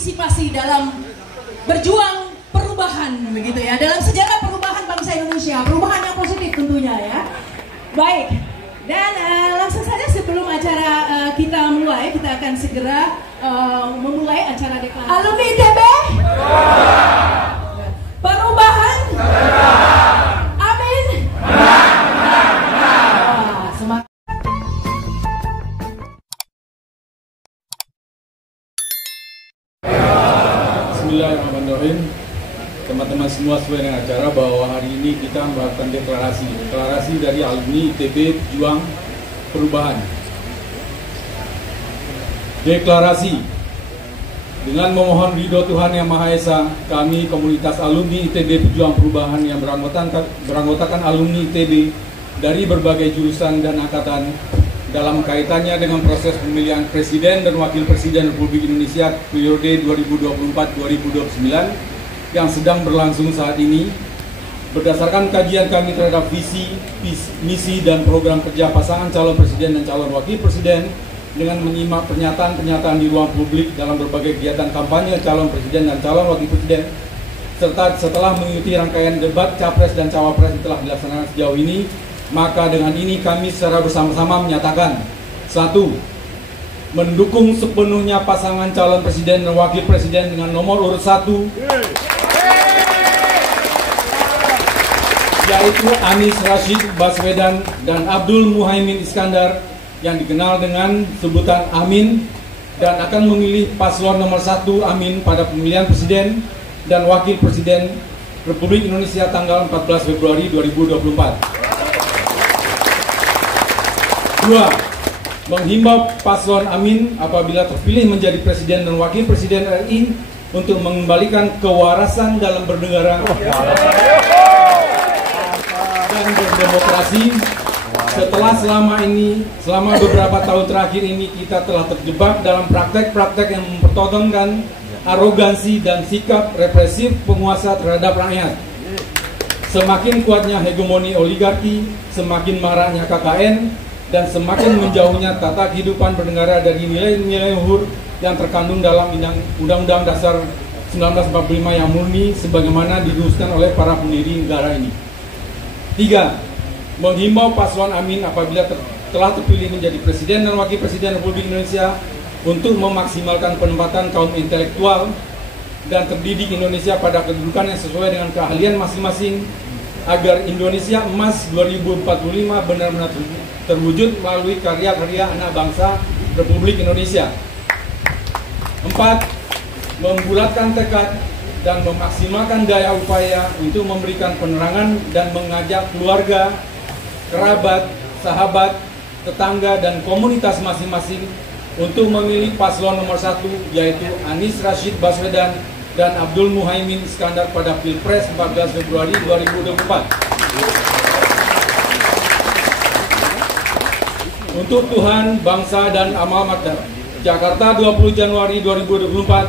berpartisipasi dalam berjuang perubahan begitu ya, dalam sejarah perubahan bangsa Indonesia, perubahan yang positif tentunya ya. Baik, dan langsung saja sebelum acara kita mulai, kita akan segera memulai acara deklarasi. Alumni ITB perubahan, amin. Semangat. Bismillahirrahmanirrahim. Teman-teman semua sesuai dengan acara bahwa hari ini kita melakukan deklarasi dari alumni ITB Pejuang Perubahan. Deklarasi dengan memohon ridho Tuhan Yang Maha Esa, kami komunitas alumni ITB Pejuang Perubahan yang beranggotakan alumni ITB dari berbagai jurusan dan angkatan dalam kaitannya dengan proses pemilihan Presiden dan Wakil Presiden Republik Indonesia periode 2024-2029 yang sedang berlangsung saat ini, berdasarkan kajian kami terhadap visi, misi, dan program kerja pasangan calon presiden dan calon wakil presiden, dengan menyimak pernyataan-pernyataan di ruang publik dalam berbagai kegiatan kampanye calon presiden dan calon wakil presiden, serta setelah mengikuti rangkaian debat Capres dan Cawapres yang telah dilaksanakan sejauh ini, maka dengan ini kami secara bersama-sama menyatakan: 1. Mendukung sepenuhnya pasangan calon presiden dan wakil presiden dengan nomor urut 1, yaitu Anies Rashid Baswedan dan Abdul Muhaimin Iskandar yang dikenal dengan sebutan Amin, dan akan memilih paslon nomor 1 Amin pada pemilihan presiden dan wakil presiden Republik Indonesia tanggal 14 Februari 2024. 2. Menghimbau paslon Amin apabila terpilih menjadi presiden dan wakil presiden RI untuk mengembalikan kewarasan dalam bernegara dan berdemokrasi, setelah selama beberapa tahun terakhir ini kita telah terjebak dalam praktek-praktek yang mempertontonkan arogansi dan sikap represif penguasa terhadap rakyat. Semakin kuatnya hegemoni oligarki, semakin maraknya KKN, dan semakin menjauhnya tata kehidupan bernegara dari nilai-nilai luhur yang terkandung dalam Undang-Undang Dasar 1945 yang murni sebagaimana dirumuskan oleh para pendiri negara ini. 3. Menghimbau paslon Amin apabila telah terpilih menjadi presiden dan wakil presiden Republik Indonesia untuk memaksimalkan penempatan kaum intelektual dan terdidik Indonesia pada kedudukan yang sesuai dengan keahlian masing-masing, agar Indonesia Emas 2045 benar-benar terwujud melalui karya-karya anak bangsa Republik Indonesia. 4. Membulatkan tekad dan memaksimalkan daya upaya untuk memberikan penerangan dan mengajak keluarga, kerabat, sahabat, tetangga, dan komunitas masing-masing untuk memilih paslon nomor 1, yaitu Anies Rashid Baswedan dan Abdul Muhaimin Iskandar pada Pilpres 14 Februari 2024. Untuk Tuhan, bangsa, dan amal mater. Jakarta, 20 Januari 2024.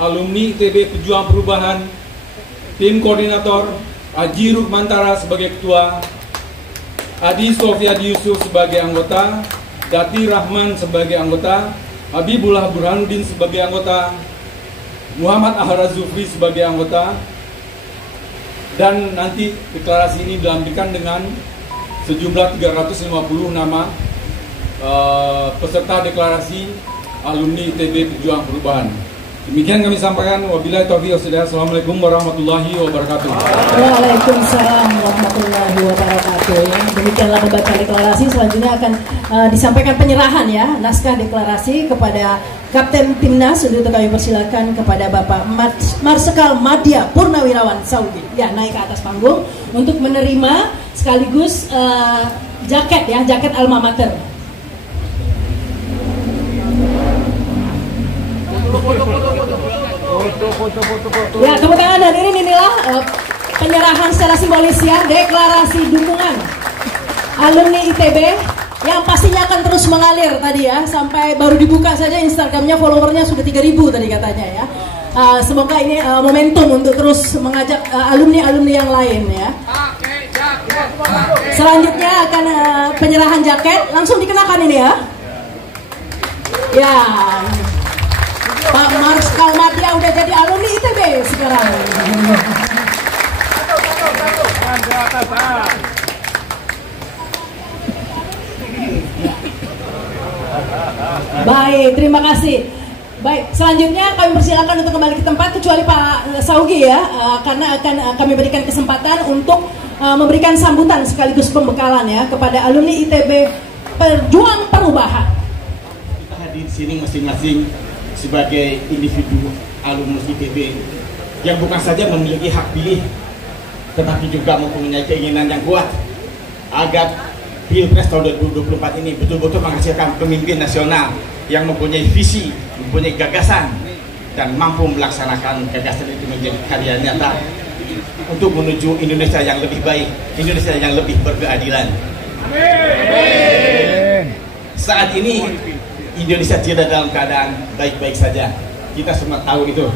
Alumni ITB Pejuang Perubahan. Tim Koordinator Aji Rukmantara sebagai Ketua, Adi Sofiadi Yusuf sebagai anggota, Dati Rahman sebagai anggota, Habibullah Burhanuddin sebagai anggota, Muhammad Ahra Zufri sebagai anggota. Dan nanti deklarasi ini dilampirkan dengan sejumlah 350 nama peserta deklarasi alumni ITB Pejuang Perubahan. Demikian kami sampaikan. Wabillahi taufiq wal hidayah. Assalamualaikum warahmatullahi wabarakatuh. Waalaikumsalam warahmatullahi wabarakatuh. Demikianlah membaca deklarasi. Selanjutnya akan disampaikan penyerahan ya naskah deklarasi kepada Kapten Timnas. Untuk kami persilakan kepada Bapak Marsikal Madya Purnawirawan Saudi. Ya, naik ke atas panggung untuk menerima sekaligus jaket ya, jaket alma mater. Ya, tepuk tangan. Dan inilah penyerahan secara simbolis ya, deklarasi dukungan alumni ITB yang pastinya akan terus mengalir tadi ya, sampai baru dibuka saja Instagramnya followernya sudah 3.000 tadi katanya ya. Semoga ini momentum untuk terus mengajak alumni-alumni yang lain ya. Selanjutnya akan penyerahan jaket, langsung dikenakan ini ya. Ya, Pak Marsikal Madya mulai sekarang. Baik, terima kasih. Baik, selanjutnya kami persilakan untuk kembali ke tempat kecuali Pak Saugi ya, karena akan kami berikan kesempatan untuk memberikan sambutan sekaligus pembekalan ya kepada alumni ITB Perjuang Perubahan. Kita hadir di sini masing-masing sebagai individu alumnus ITB yang bukan saja memiliki hak pilih, tetapi juga mempunyai keinginan yang kuat agar Pilpres tahun 2024 ini betul-betul menghasilkan pemimpin nasional yang mempunyai visi, mempunyai gagasan, dan mampu melaksanakan gagasan itu menjadi karya nyata untuk menuju Indonesia yang lebih baik, Indonesia yang lebih berkeadilan. Saat ini Indonesia tidak dalam keadaan baik-baik saja. Kita semua tahu itu.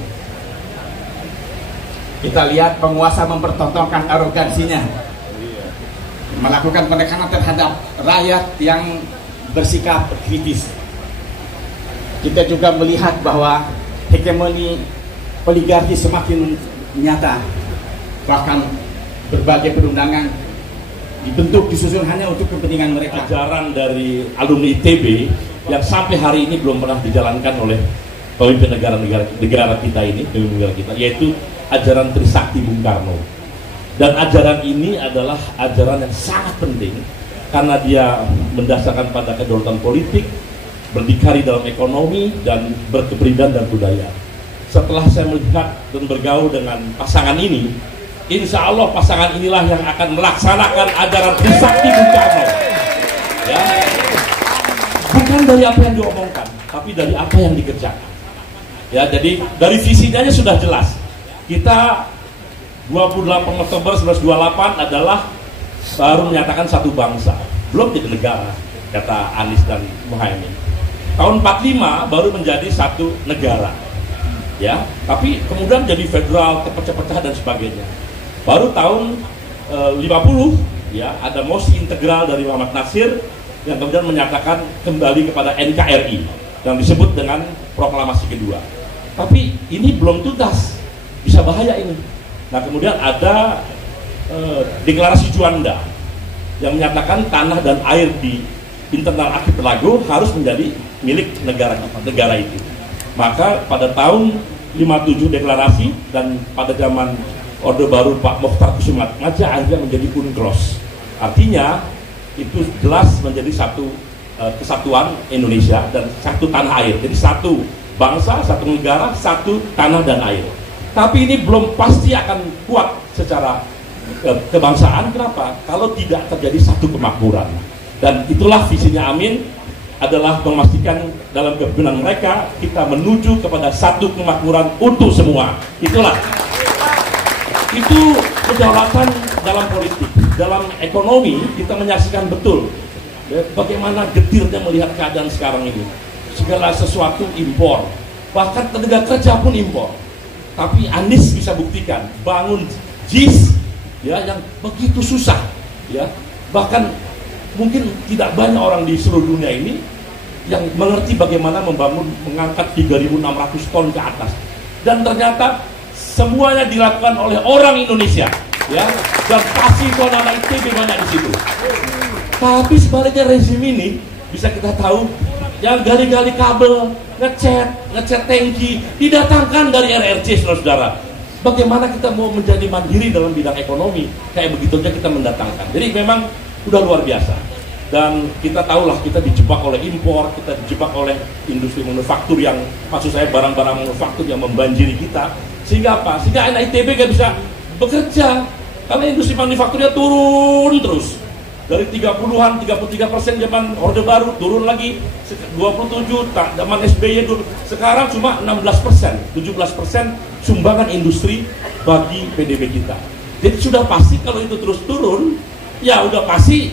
Kita lihat penguasa mempertontonkan arogansinya, melakukan penekanan terhadap rakyat yang bersikap kritis. Kita juga melihat bahwa hegemoni oligarki semakin nyata. Bahkan berbagai perundangan dibentuk, disusun hanya untuk kepentingan mereka. Ajaran dari alumni ITB yang sampai hari ini belum pernah dijalankan oleh pemimpin negara kita ini, yaitu ajaran Trisakti Bung Karno. Dan ajaran ini adalah ajaran yang sangat penting karena dia mendasarkan pada kedaulatan politik, berdikari dalam ekonomi, dan berkepribadian dan budaya. Setelah saya melihat dan bergaul dengan pasangan ini, insya Allah pasangan inilah yang akan melaksanakan ajaran Trisakti Bung Karno. Ya. Bukan dari apa yang diomongkan, tapi dari apa yang dikerjakan. Ya, jadi dari visinya sudah jelas. Kita 28 Oktober 1928 adalah baru menyatakan satu bangsa, belum jadi negara, kata Anies dan Muhaimin. Tahun 45 baru menjadi satu negara, ya. Tapi kemudian jadi federal, terpecah-pecah dan sebagainya. Baru tahun 50, ya, ada mosi integral dari Muhammad Nasir yang kemudian menyatakan kembali kepada NKRI yang disebut dengan proklamasi kedua. Tapi ini belum tuntas, bisa bahaya ini. Nah, kemudian ada deklarasi Juanda yang menyatakan tanah dan air di internal archipelago harus menjadi milik negara itu. Maka pada tahun 57 deklarasi, dan pada zaman Orde Baru Pak Mokhtar Kusumaatmadja akhirnya menjadi UNCLOS. Artinya itu jelas menjadi satu kesatuan Indonesia dan satu tanah air. Jadi satu bangsa, satu negara, satu tanah dan air. Tapi ini belum pasti akan kuat secara kebangsaan. Kenapa? Kalau tidak terjadi satu kemakmuran. Dan itulah visinya Amin, adalah memastikan dalam kepemimpinan mereka kita menuju kepada satu kemakmuran untuk semua. Itulah. Itu kedaulatan dalam politik. Dalam ekonomi kita menyaksikan betul bagaimana getirnya melihat keadaan sekarang ini. Segala sesuatu impor. Bahkan tenaga kerja pun impor. Tapi Anies bisa buktikan bangun JIS, ya, yang begitu susah, ya. Bahkan mungkin tidak banyak orang di seluruh dunia ini yang mengerti bagaimana mengangkat 3.600 ton ke atas. Dan ternyata semuanya dilakukan oleh orang Indonesia, ya. Dan pasti itu anak ITB banyak di situ. Tapi sebaliknya rezim ini bisa kita tahu yang gali-gali kabel, ngecat tangki didatangkan dari RRC, saudara-saudara. Bagaimana kita mau menjadi mandiri dalam bidang ekonomi? Kayak begitu aja kita mendatangkan. Jadi memang udah luar biasa. Dan kita tahulah kita dijebak oleh impor, kita dijebak oleh industri manufaktur yang, maksud saya barang-barang manufaktur yang membanjiri kita. Sehingga apa? Sehingga anak ITB gak bisa bekerja karena industri manufakturnya turun terus. Dari 30-an, 33% zaman Orde Baru, turun lagi 27, zaman SBY dulu. Sekarang cuma 16%, 17% sumbangan industri bagi PDB kita. Jadi sudah pasti kalau itu terus turun, ya udah pasti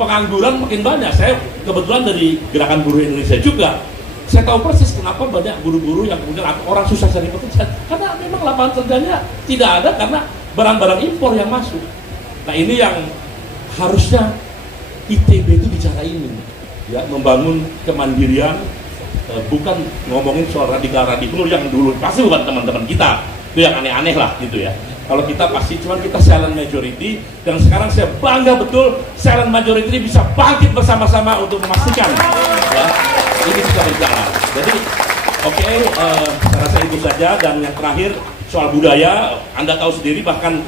pengangguran makin banyak. Saya kebetulan dari Gerakan Buruh Indonesia juga. Saya tahu persis kenapa banyak guru-guru yang kemudian orang susah cari pekerjaan. Karena memang lapangan kerjanya tidak ada karena barang-barang impor yang masuk. Nah, ini yang harusnya ITB itu bicara ini, ya, membangun kemandirian, bukan ngomongin soal radikal yang dulu pasti bukan teman-teman kita, Itu yang aneh-aneh lah gitu ya. Kalau kita pasti cuman kita silent majority, dan sekarang saya bangga betul silent majority ini bisa bangkit bersama-sama untuk memastikan ya, ini bisa berjalan. Jadi saya rasa itu saja. Dan yang terakhir soal budaya, Anda tahu sendiri bahkan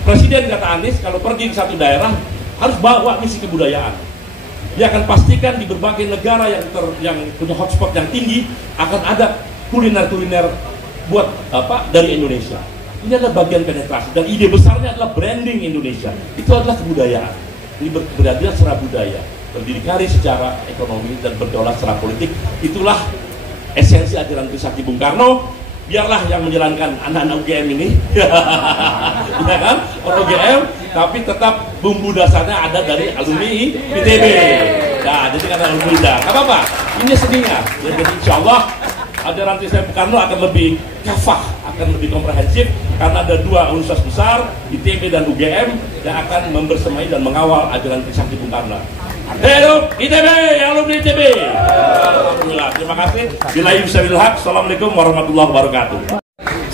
Presiden kata Anies kalau pergi ke satu daerah harus bawa misi kebudayaan. Dia akan pastikan di berbagai negara yang punya hotspot yang tinggi akan ada kuliner-kuliner buat dari Indonesia. Ini adalah bagian penetrasi, dan ide besarnya adalah branding Indonesia. Itu adalah kebudayaan. Ini berkeadilan secara budaya, berdikari secara ekonomi, dan berdaulat secara politik. Itulah esensi ajaran Trisakti Bung Karno. Biarlah yang menjalankan anak-anak UGM ini, ya kan, orang UGM, tapi tetap bumbu dasarnya ada dari alumni ITB. Nah, jadi kata alumni dah, nggak apa-apa. Ini sedihnya. Ya, jadi insya Allah ajaran Trisakti Bung Karno akan lebih kafah, akan lebih komprehensif, karena ada dua universitas besar, ITB dan UGM, yang akan membersamai dan mengawal ajaran Trisakti Bung Karno. Hidup ITB, alumni ITB. Alhamdulillah, terima kasih. Billahi taufiq. Assalamualaikum warahmatullahi wabarakatuh.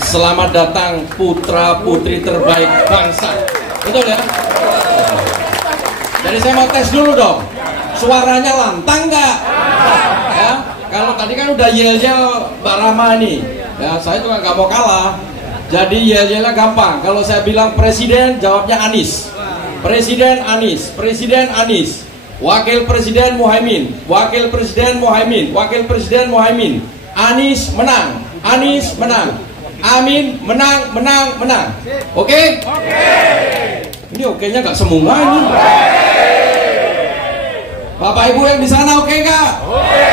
Selamat datang putra putri terbaik bangsa. Betul ya? Jadi saya mau tes dulu dong. Suaranya lantang nggak? Ya, kalau tadi kan udah yel-yel Mbak Rahma ini. Ya, saya juga nggak mau kalah. Jadi yel-yelnya gampang. Kalau saya bilang presiden, jawabnya Anies. Presiden Anies, Presiden Anies. Wakil Presiden Muhaimin, Wakil Presiden Muhaimin, Wakil Presiden Muhaimin. Anies menang, Anies menang. Amin menang, menang, menang. Oke? Oke. Ini oke-nya nggak semua ini. Bapak Ibu yang di sana oke nggak? Oke.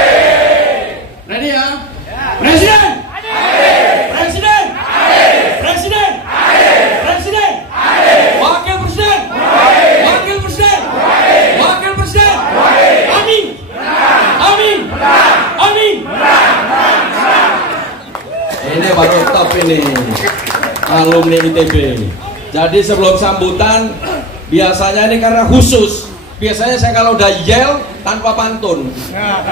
Ready ya? Presiden. Presiden. Presiden. Presiden. Wakil Presiden. Wakil Presiden. Wakil Presiden. Amin. Amin. Amin. Ini baru top ini alumni ITB. Jadi sebelum sambutan, biasanya ini karena khusus. Biasanya saya kalau udah yel tanpa pantun,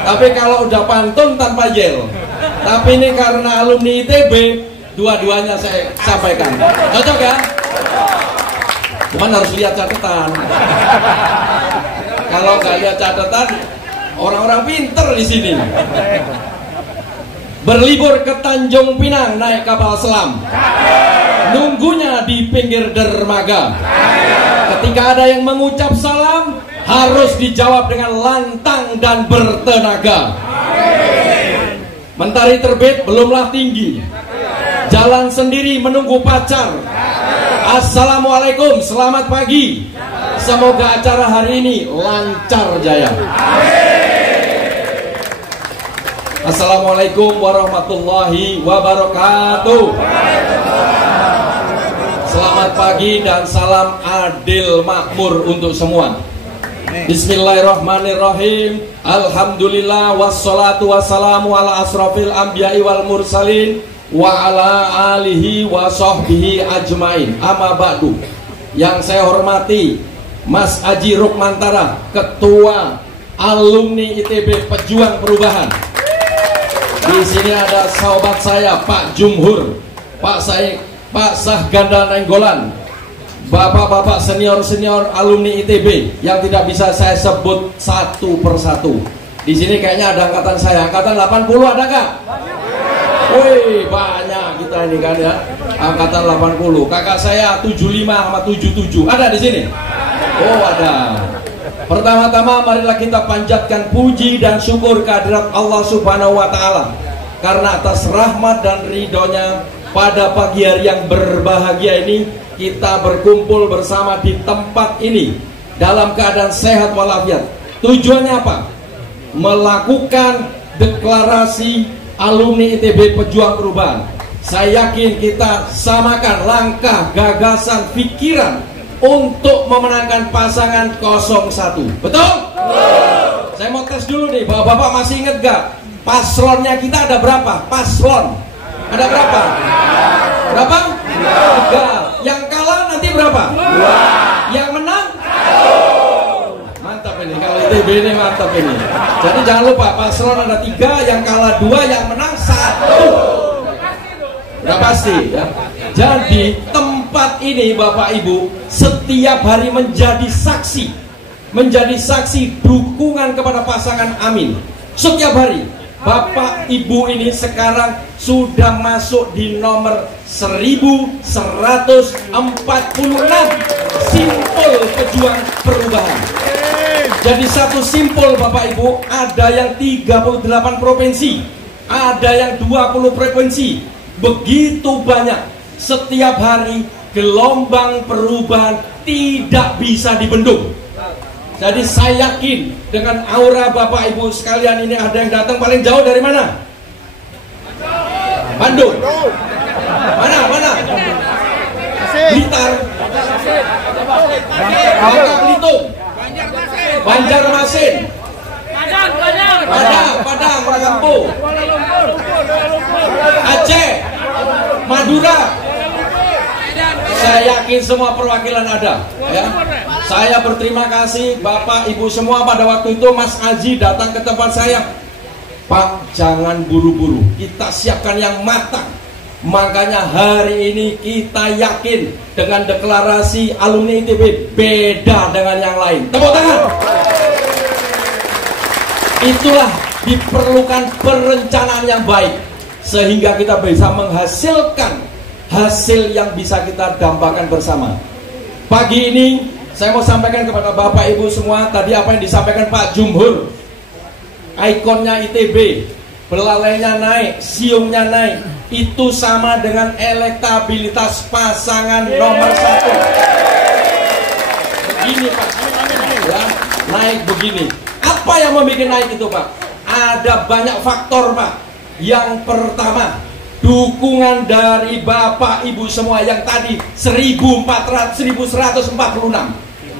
tapi kalau udah pantun tanpa yel. Tapi ini karena alumni ITB, dua-duanya saya sampaikan. Cocok ya? Cuman harus lihat catatan. Kalau nggak lihat catatan, orang-orang pinter di sini. Berlibur ke Tanjung Pinang naik kapal selam, nunggunya di pinggir dermaga. Ketika ada yang mengucap salam, harus dijawab dengan lantang dan bertenaga. Mentari terbit belumlah tinggi, jalan sendiri menunggu pacar. Assalamualaikum, selamat pagi. Semoga acara hari ini lancar jaya. Assalamualaikum warahmatullahi wabarakatuh. Selamat pagi dan salam adil makmur untuk semua. Bismillahirrahmanirrahim. Alhamdulillah wassalatu wassalamu ala asrafil anbiya'i wal mursalin wa ala alihi wa sahbihi ajmain. Amma ba'du. Yang saya hormati Mas Aji Rukmantara, Ketua Alumni ITB Pejuang Perubahan. Di sini ada sahabat saya Pak Jumhur, Pak Sahganda Nenggolan, bapak-bapak senior-senior alumni ITB yang tidak bisa saya sebut satu persatu. Di sini kayaknya ada angkatan saya, angkatan 80 ada nggak? Wih, banyak kita ini kan ya, angkatan 80. Kakak saya 75 sama 77 ada di sini. Oh ada. Pertama-tama marilah kita panjatkan puji dan syukur kehadirat Allah Subhanahu wa Ta'ala, karena atas rahmat dan ridhonya pada pagi hari yang berbahagia ini kita berkumpul bersama di tempat ini dalam keadaan sehat walafiat. Tujuannya apa? Melakukan deklarasi alumni ITB Pejuang Perubahan. Saya yakin kita samakan langkah, gagasan, pikiran untuk memenangkan pasangan 01. Betul? Saya mau tes dulu nih, bapak-bapak masih inget gak? Paslonnya kita ada berapa? Paslon ada berapa? Berapa? 3. Yang kalah nanti berapa? 2. Yang menang? 1. Mantap ini, kalau ITB ini mantap ini. Jadi jangan lupa, paslon ada 3, yang kalah 2, yang menang 1. Udah pasti ya. Jadi tempat ini Bapak Ibu setiap hari menjadi saksi dukungan kepada pasangan Amin. Setiap hari Bapak Ibu ini sekarang sudah masuk di nomor 1146 simpul pejuang perubahan. Jadi satu simpul Bapak Ibu ada yang 38 provinsi, ada yang 20 provinsi. Begitu banyak. Setiap hari gelombang perubahan tidak bisa dibendung. Jadi saya yakin dengan aura Bapak Ibu sekalian ini ada yang datang paling jauh dari mana? Bandung. Mana? Blitar. Bangka Belitung. Banjarmasin. Padang, Ragampo. Aceh. Madura. Saya yakin semua perwakilan ada ya. Saya berterima kasih Bapak Ibu semua. Pada waktu itu Mas Aji datang ke tempat saya, Pak jangan buru-buru, kita siapkan yang matang. Makanya hari ini kita yakin dengan deklarasi alumni ITB beda dengan yang lain. Tepuk tangan. Itulah diperlukan perencanaan yang baik sehingga kita bisa menghasilkan hasil yang bisa kita dambakan bersama. Pagi ini saya mau sampaikan kepada Bapak Ibu semua, tadi apa yang disampaikan Pak Jumhur, ikonnya ITB, belalainya naik, siungnya naik, itu sama dengan elektabilitas pasangan nomor 1. Begini Pak, ya, naik begini. Apa yang membuat naik itu Pak? Ada banyak faktor Pak. Yang pertama, dukungan dari Bapak Ibu semua yang tadi 1146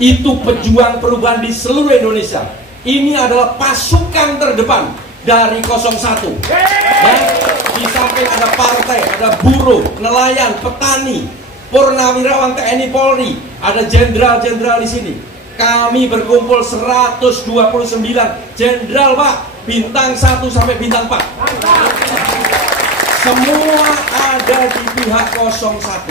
itu pejuang perubahan di seluruh Indonesia. Ini adalah pasukan terdepan dari 01 ya. Di samping ada partai, ada buruh, nelayan, petani, purnawirawan TNI Polri, ada jenderal-jenderal di sini. Kami berkumpul 129 jenderal Pak, bintang 1 sampai bintang 4. Semua ada di pihak 01.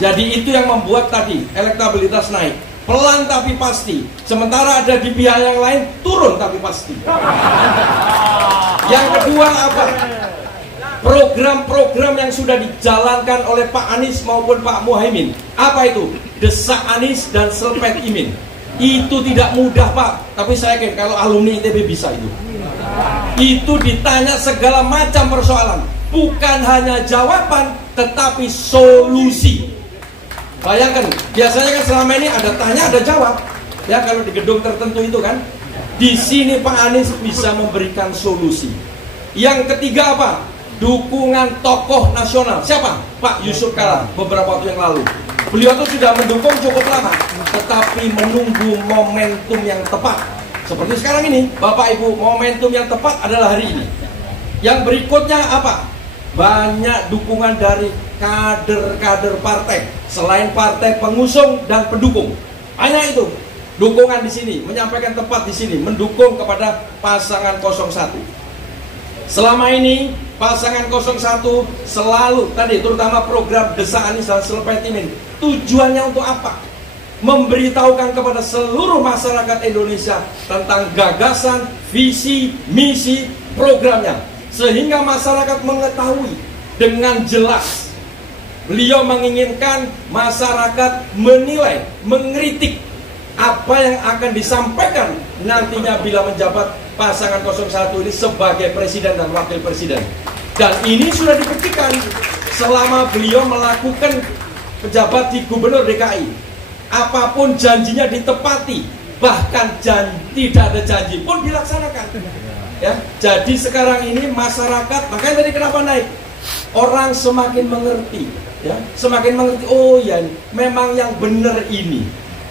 Jadi itu yang membuat tadi elektabilitas naik. Pelan tapi pasti. Sementara ada di pihak yang lain turun tapi pasti. Yang kedua apa? Program-program yang sudah dijalankan oleh Pak Anies maupun Pak Muhaimin. Apa itu? Desak Anies dan Selpet Imin. Itu tidak mudah Pak. Tapi saya yakin kalau alumni ITB bisa itu. Itu ditanya segala macam persoalan. Bukan hanya jawaban, tetapi solusi. Bayangkan, biasanya kan selama ini ada tanya, ada jawab. Ya kalau di gedung tertentu itu kan. Di sini Pak Anies bisa memberikan solusi. Yang ketiga apa? Dukungan tokoh nasional. Siapa? Pak Yusuf Kala beberapa waktu yang lalu. Beliau itu sudah mendukung cukup lama, tetapi menunggu momentum yang tepat. Seperti sekarang ini, Bapak Ibu, momentum yang tepat adalah hari ini. Yang berikutnya apa? Banyak dukungan dari kader-kader partai, selain partai pengusung dan pendukung. Hanya itu, dukungan di sini, menyampaikan tepat di sini, mendukung kepada pasangan 01. Selama ini pasangan 01 selalu tadi, terutama program Desak Anies dan Selpet Imin, tujuannya untuk apa? Memberitahukan kepada seluruh masyarakat Indonesia tentang gagasan, visi, misi, programnya, sehingga masyarakat mengetahui dengan jelas. Beliau menginginkan masyarakat menilai, mengkritik apa yang akan disampaikan nantinya bila menjabat pasangan 01 ini sebagai presiden dan wakil presiden. Dan ini sudah dibuktikan selama beliau melakukan pejabat di Gubernur DKI. Apapun janjinya ditepati, bahkan tidak ada janji pun dilaksanakan. Ya, jadi sekarang ini masyarakat, makanya tadi kenapa naik? Orang semakin mengerti, ya, semakin mengerti. Oh ya, memang yang benar ini.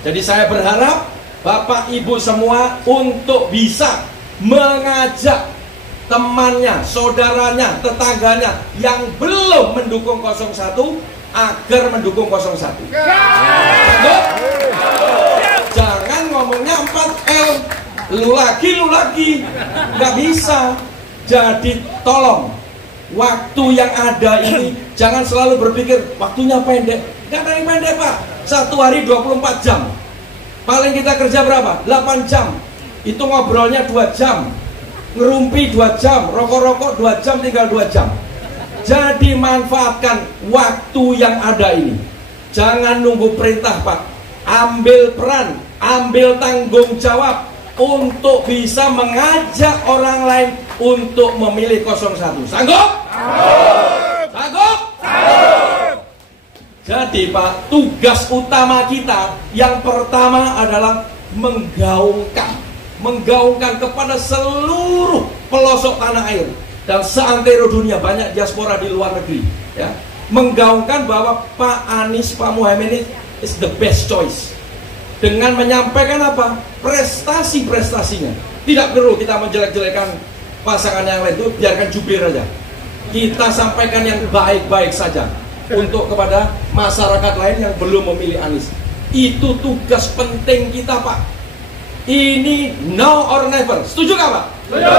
Jadi saya berharap Bapak Ibu semua untuk bisa mengajak temannya, saudaranya, tetangganya yang belum mendukung 01 agar mendukung 01. Jangan ngomongnya 4L, lu lagi, nggak bisa. Jadi tolong Waktu yang ada ini jangan selalu berpikir waktunya pendek. Gak ada yang pendek, Pak. Satu hari 24 jam. Paling kita kerja berapa? 8 jam. Itu ngobrolnya 2 jam, ngerumpi 2 jam, rokok-rokok 2 jam, tinggal 2 jam. Jadi manfaatkan waktu yang ada ini. Jangan nunggu perintah, Pak. Ambil peran, ambil tanggung jawab untuk bisa mengajak orang lain untuk memilih 01. Sanggup? Sanggup? Jadi Pak, tugas utama kita yang pertama adalah menggaungkan kepada seluruh pelosok tanah air dan seantero dunia, banyak diaspora di luar negeri, ya, menggaungkan bahwa Pak Anies, Pak Muhaimin is the best choice. Dengan menyampaikan apa? Prestasi-prestasinya. Tidak perlu kita menjelek-jelekan pasangan yang lain, itu biarkan jubir aja. Kita sampaikan yang baik-baik saja untuk kepada masyarakat lain yang belum memilih Anies. Itu tugas penting kita, Pak. Ini now or never. Setuju gak, Pak? Setuju.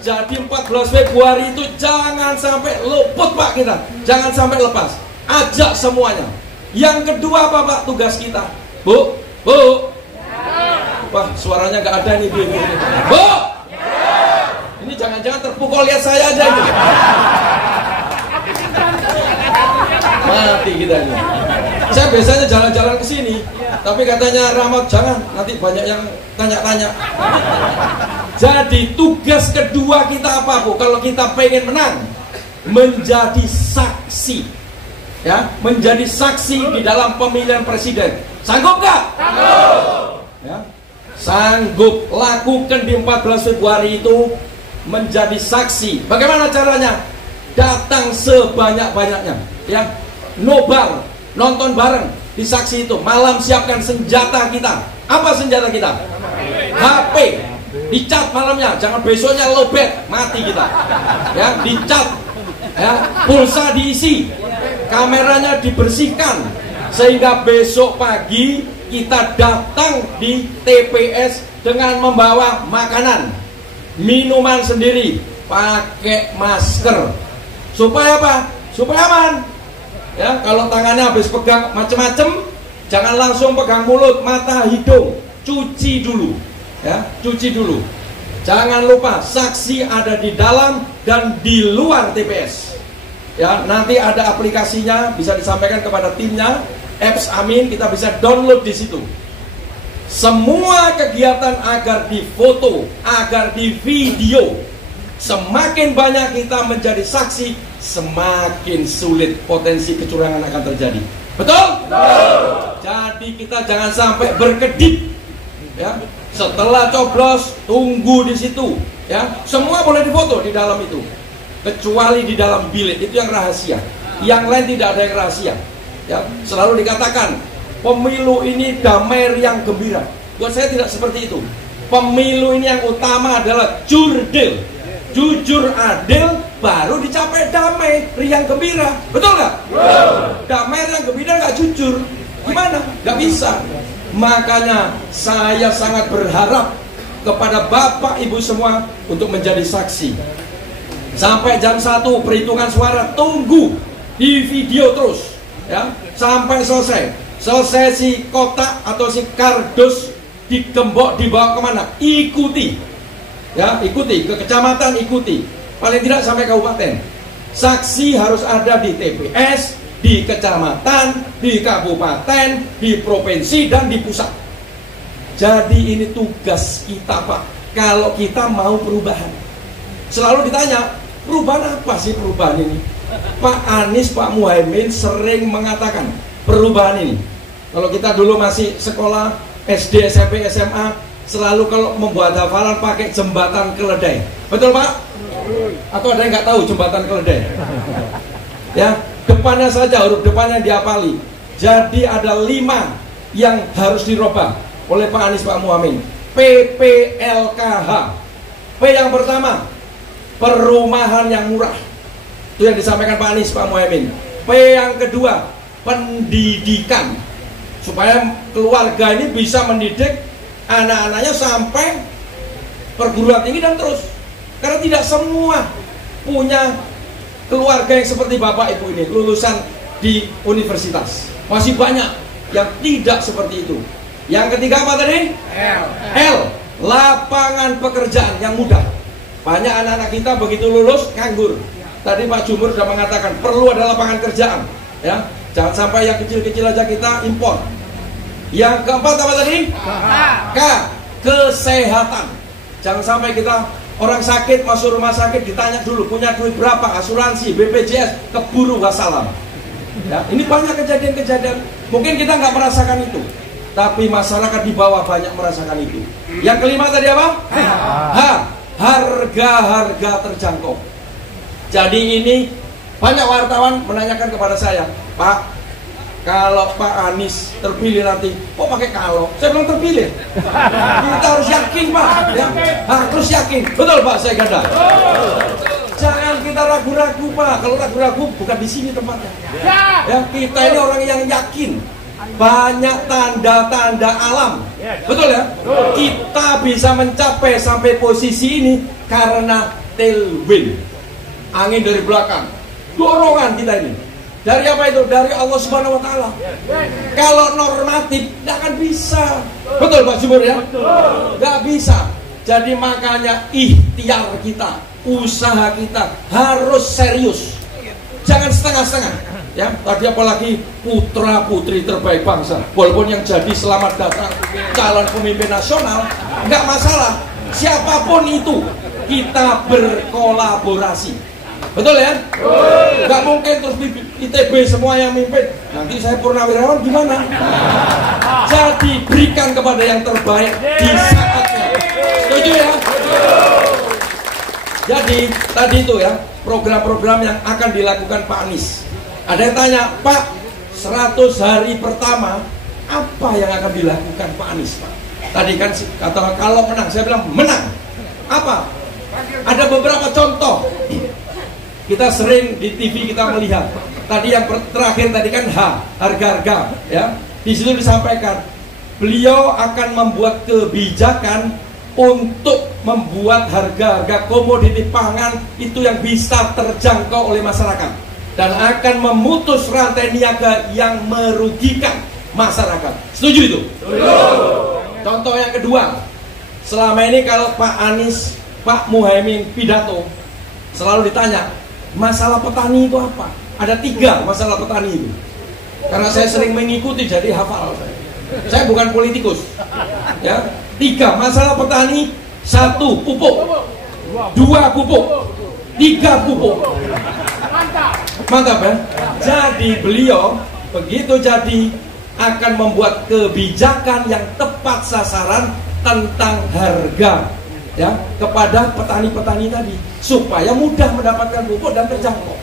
Jadi 14 Februari itu jangan sampai luput, Pak, kita. Jangan sampai lepas. Ajak semuanya. Yang kedua apa, Pak, tugas kita? Bu, Bu. Wah, suaranya gak ada nih, Bu. Bu. Ini jangan-jangan terpukul lihat saya aja ini. Mati kita ini. Saya biasanya jalan-jalan ke sini, tapi katanya Rahmat jangan, nanti banyak yang tanya-tanya. Jadi tugas kedua kita apa, Bu? Kalau kita pengen menang, menjadi saksi, ya, menjadi saksi di dalam pemilihan presiden. Sanggup nggak? Sanggup. Ya, sanggup. Lakukan di 14 Februari itu menjadi saksi. Bagaimana caranya? Datang sebanyak-banyaknya, ya. Nobar, nonton bareng di saksi itu. Malam siapkan senjata kita. Apa senjata kita? HP. Dicat malamnya, jangan besoknya lobet, mati kita. Ya, dicat. Ya, pulsa diisi. Kameranya dibersihkan sehingga besok pagi kita datang di TPS dengan membawa makanan, minuman sendiri, pakai masker. Supaya apa? Supaya aman. Ya, kalau tangannya habis pegang macem-macem, jangan langsung pegang mulut, mata, hidung, cuci dulu, ya, cuci dulu. Jangan lupa saksi ada di dalam dan di luar TPS. Ya, nanti ada aplikasinya, bisa disampaikan kepada timnya, apps Amin, kita bisa download di situ. Semua kegiatan agar difoto, agar di video. Semakin banyak kita menjadi saksi, semakin sulit potensi kecurangan akan terjadi. Betul? Betul. Jadi kita jangan sampai berkedip. Ya, setelah coblos tunggu di situ. Ya, semua boleh difoto di dalam itu, kecuali di dalam bilik itu yang rahasia. Yang lain tidak ada yang rahasia. Ya, selalu dikatakan pemilu ini damai riang gembira. Buat saya tidak seperti itu. Pemilu ini yang utama adalah jurdil. Jujur, adil, baru dicapai damai, riang gembira. Betul nggak? Damai, riang gembira nggak jujur, gimana? Nggak bisa. Makanya saya sangat berharap kepada Bapak Ibu semua untuk menjadi saksi. Sampai jam 1 perhitungan suara, tunggu di video terus, ya, sampai selesai. Selesai si kotak atau si kardus digembok, dibawa kemana? Ikuti. Ya, ikuti ke kecamatan, ikuti paling tidak sampai kabupaten. Saksi harus ada di TPS, di kecamatan, di kabupaten, di provinsi dan di pusat. Jadi ini tugas kita, Pak. Kalau kita mau perubahan, selalu ditanya, perubahan apa sih perubahan ini? Pak Anies, Pak Muhaimin sering mengatakan perubahan ini. Kalau kita dulu masih sekolah SD, SMP, SMA, selalu kalau membuat hafalan pakai jembatan keledai. Betul, Pak? Atau ada yang nggak tahu jembatan keledai? Ya, depannya saja, huruf depannya dihafali. Jadi ada 5 yang harus dirubah oleh Pak Anies, Pak Muhaimin. PPLKH. P yang pertama, perumahan yang murah. Itu yang disampaikan Pak Anies, Pak Muhaimin. P yang kedua, pendidikan. Supaya keluarga ini bisa mendidik anak-anaknya sampai perguruan tinggi dan terus. Karena tidak semua punya keluarga yang seperti Bapak Ibu ini lulusan di universitas. Masih banyak yang tidak seperti itu. Yang ketiga apa tadi? L. Lapangan pekerjaan yang mudah. Banyak anak-anak kita begitu lulus nganggur. Tadi Pak Jumur sudah mengatakan perlu ada lapangan kerjaan, ya. Jangan sampai yang kecil-kecil aja kita impor. Yang keempat apa tadi? K. Kesehatan. Jangan sampai kita orang sakit masuk rumah sakit ditanya dulu punya duit berapa, asuransi, BPJS, keburu wassalam. Ya, ini banyak kejadian-kejadian. Mungkin kita nggak merasakan itu, tapi masyarakat di bawah banyak merasakan itu. Yang kelima tadi apa? H. Harga-harga terjangkau. Jadi ini banyak wartawan menanyakan kepada saya, Pak, kalau Pak Anies terpilih nanti, kok pakai kalau? Saya bilang terpilih. Kita harus yakin, Pak. Ya? Harus yakin. Betul Pak, saya ganda. Jangan kita ragu-ragu, Pak. Kalau ragu-ragu bukan di sini tempatnya. Ya, kita ini orang yang yakin. Banyak tanda-tanda alam. Betul ya? Kita bisa mencapai sampai posisi ini karena tailwind, angin dari belakang, dorongan kita ini. Dari apa itu? Dari Allah Subhanahu wa Ta'ala. Kalau normatif nggak akan bisa. Betul Pak Jumur ya? Nggak bisa. Jadi makanya ikhtiar kita, usaha kita harus serius. Jangan setengah-setengah. Ya, tadi apalagi putra putri terbaik bangsa. Walaupun yang jadi selamat datang calon pemimpin nasional, nggak masalah. Siapapun itu, kita berkolaborasi. Betul ya? Nggak mungkin terus di ITB semua yang mimpin. Nanti saya purnawirawan gimana? Jadi berikan kepada yang terbaik di saatnya. Setuju ya? Jadi tadi itu ya, program-program yang akan dilakukan Pak Anies. Ada yang tanya, Pak, 100 hari pertama apa yang akan dilakukan Pak Anies, Pak? Tadi kan kata kalau menang, saya bilang menang. Apa? Ada beberapa contoh. Kita sering di TV kita melihat. Tadi yang terakhir tadi kan harga-harga, ya. Di situ disampaikan beliau akan membuat kebijakan untuk membuat harga-harga komoditi pangan itu yang bisa terjangkau oleh masyarakat dan akan memutus rantai niaga yang merugikan masyarakat. Setuju itu? Setuju. Contoh yang kedua, selama ini kalau Pak Anies, Pak Muhaimin pidato selalu ditanya masalah petani itu apa? Ada 3 masalah petani itu. Karena saya sering mengikuti jadi hafal saya. Saya bukan politikus. Ya, 3 masalah petani. 1 pupuk, 2 pupuk, 3 pupuk. Mantap ya. Jadi beliau begitu jadi akan membuat kebijakan yang tepat sasaran tentang harga ya kepada petani-petani tadi supaya mudah mendapatkan pupuk dan terjangkau.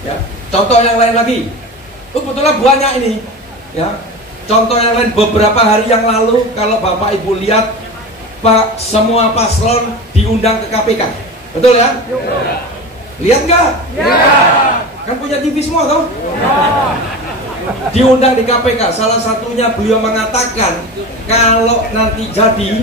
Ya. Contoh yang lain lagi. Kebetulan banyak ini ya. Contoh yang lain beberapa hari yang lalu kalau Bapak Ibu lihat Pak semua paslon diundang ke KPK. Betul ya? Lihat nggak? Ya. Kan punya TV semua toh? Ya. Diundang di KPK. Salah satunya beliau mengatakan kalau nanti jadi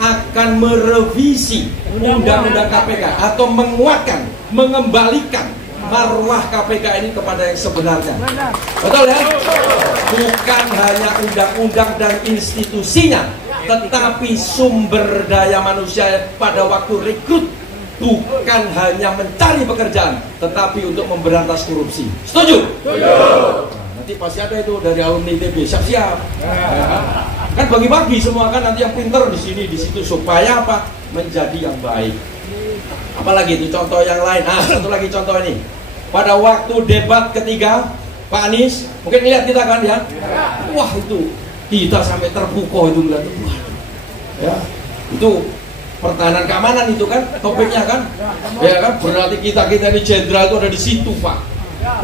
akan merevisi undang-undang KPK atau menguatkan, mengembalikan marwah KPK ini kepada yang sebenarnya. Betul ya? Bukan hanya undang-undang dan institusinya, tetapi sumber daya manusia pada waktu rekrut. Bukan hanya mencari pekerjaan, tetapi untuk memberantas korupsi. Setuju? Setuju. Nah, nanti pasti ada itu dari alumni ITB. Siap-siap. Ya. Kan bagi-bagi semua kan nanti yang pinter di sini di situ supaya apa? Menjadi yang baik. Apalagi itu contoh yang lain. Nah, satu lagi contoh ini. Pada waktu debat ketiga Pak Anies, mungkin lihat kita kan ya. Wah itu kita sampai terpukau itu melihat. Ya, itu pertahanan keamanan itu kan topiknya kan, ya kan berarti kita ini jenderal itu ada di situ Pak.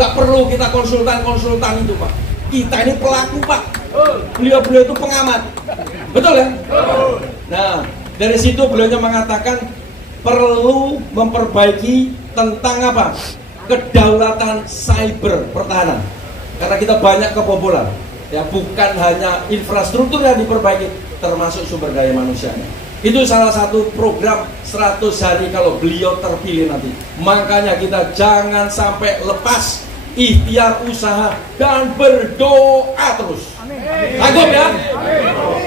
Gak perlu kita konsultan itu Pak. Kita ini pelaku Pak. Beliau itu pengamat. Betul ya? Nah dari situ beliaunya mengatakan perlu memperbaiki tentang apa? Kedaulatan cyber pertahanan. Karena kita banyak kebobolan. Ya bukan hanya infrastruktur yang diperbaiki, termasuk sumber daya manusianya. Itu salah satu program 100 hari kalau beliau terpilih nanti. Makanya kita jangan sampai lepas ikhtiar usaha dan berdoa terus. Sanggup ya?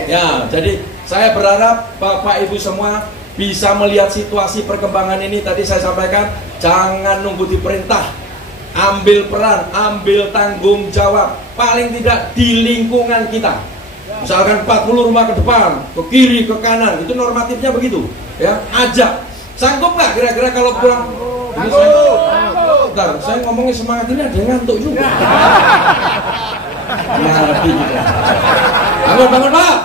Ya, jadi saya berharap Bapak Ibu semua bisa melihat situasi perkembangan ini. Tadi saya sampaikan, jangan nunggu diperintah. Ambil peran, ambil tanggung jawab. Paling tidak di lingkungan kita. Misalkan 40 rumah ke depan, ke kiri, ke kanan, itu normatifnya begitu. Ya, ajak. Sanggup nggak kira-kira kalau pulang? Sanggup. Bentar, saya ngomongin semangat ini ada yang ngantuk juga. Ngerti juga. Bangun Pak.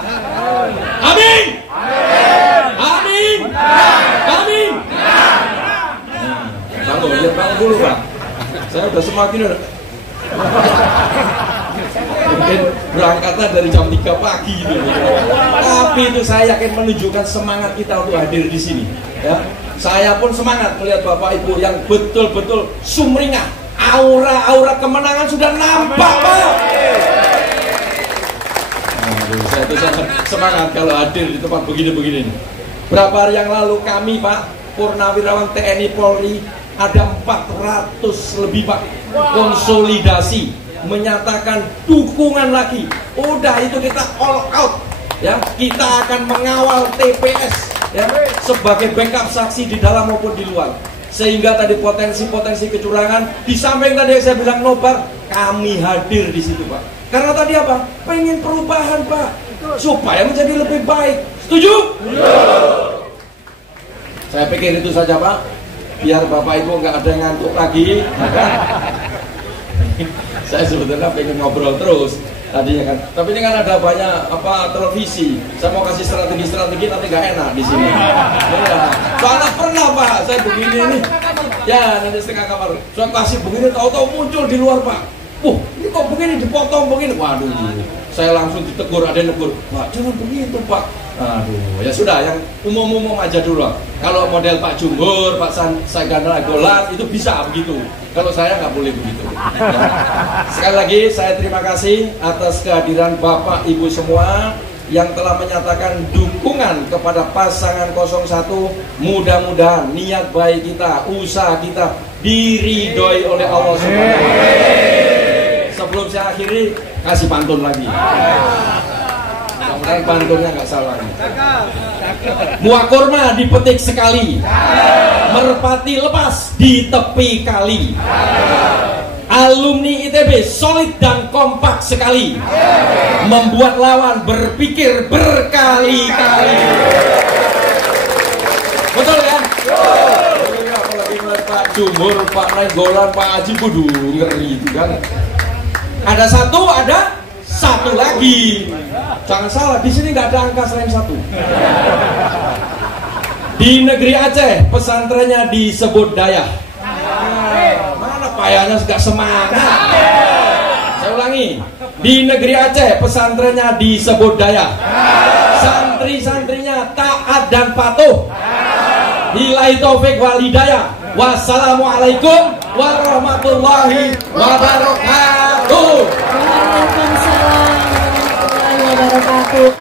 Amin. Amin. Amin. Bangun, ya bangun dulu Pak. Saya udah semakin mungkin berangkatnya dari jam 3 pagi gitu. Tapi itu saya yakin menunjukkan semangat kita untuk hadir di sini. Ya, saya pun semangat melihat Bapak Ibu yang betul-betul sumringah. Aura-aura kemenangan sudah nampak, Pak. Saya itu semangat kalau hadir di tempat begini-begini. Berapa hari yang lalu kami, Pak, Purnawirawan TNI Polri, ada 400 lebih Pak, konsolidasi, menyatakan dukungan lagi. Udah itu kita all out, ya. Kita akan mengawal TPS, ya, sebagai backup saksi di dalam maupun di luar. Sehingga tadi potensi-potensi kecurangan, di samping tadi saya bilang nobar, kami hadir di situ Pak. Karena tadi apa? Pengen perubahan Pak, supaya menjadi lebih baik. Setuju? Saya pikir itu saja Pak. Biar Bapak Ibu nggak ada yang ngantuk lagi. Saya sebetulnya pengen ngobrol terus tadinya kan, tapi ini kan ada banyak televisi. Saya mau kasih strategi nanti nggak enak di sini. Ya, soalnya pernah Pak, saya begini nih, ya nanti setengah kamar. Saya kasih begini, tahu-tahu muncul di luar Pak. Ini kok begini dipotong begini. Waduh, saya langsung ditegur, ada yang negur, Pak jangan begitu Pak. Aduh, ya sudah, yang umum-umum aja dulu. Kalau model Pak Jumhur, Pak Saiganda Golat itu bisa begitu. Kalau saya nggak boleh begitu. Ya. Sekali lagi saya terima kasih atas kehadiran Bapak Ibu semua yang telah menyatakan dukungan kepada pasangan 01. Mudah-mudahan niat baik kita, usaha kita diridhoi oleh Allah Subhanahu wa Ta'ala. Sebelum saya akhiri, kasih pantun lagi. Pantunnya nggak salah. Buah kurma dipetik sekali, merpati lepas di tepi kali. Alumni ITB solid dan kompak sekali, membuat lawan berpikir berkali-kali. Betul kan? Apalagi Pak Jumhur, Pak Nainggolan, Pak Haji, kudu ngeri itu kan. Ada satu lagi. Jangan salah, di sini nggak ada angka selain 1. Di negeri Aceh, pesantrennya disebut Dayah. Mana payahnya nggak semangat? Saya ulangi. Di negeri Aceh, pesantrennya disebut Dayah. Santri-santrinya taat dan patuh. Billahi taufik wal hidayah. Wassalamualaikum warahmatullahi wabarakatuh. Waalaikumsalam warahmatullahi wabarakatuh.